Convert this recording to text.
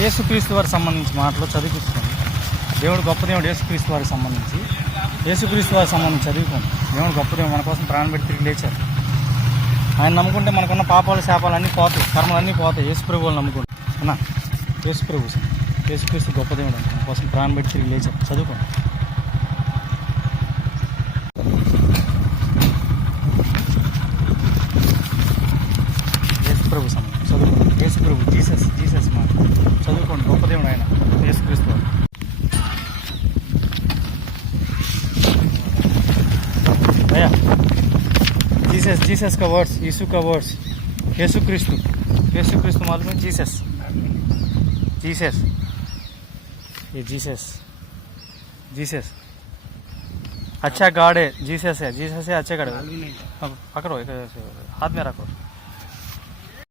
యేసుక్రీస్తు వారికి సంబంధించి మాటలు చదివించుకోండి దేవుడు గొప్ప దేవుడు యేసుక్రీస్తు వారికి సంబంధించి. యేసుక్రీస్తు వారికి సంబంధించి చదువుకోండి దేవుడు గొప్ప దేవుడు మన కోసం ప్రాణం పెట్టి తిరిగి లేచారు. ఆయన నమ్ముకుంటే మనకున్న పాపాలు శాపాలన్నీ పోతాయి. కర్మలన్నీ పోతాయి. యేసు నమ్ముకోండి. అన్నా యేసుప్రభు యేసుక్రీస్తు గొప్ప దేవుడు మన కోసం ప్రాణం పెట్టి తిరిగి లేచారు. చదువుకోండి. యేసుప్రభు సంబంధం చదువుకోండి. యేసుప్రభు జీసస్ జీసస్ మాట Merry Christmas. भैया जीसस जीसस का वर्ड्स यीशु का वर्ड्स यीशु क्रिस्तु यीशु क्रिस्तु मालूम है जीसस जीसस ये जीसस जीसस अच्छा गार्ड है जीसस है जीसस है अच्छा गार्ड है पकड़ो एक हाथ में रखो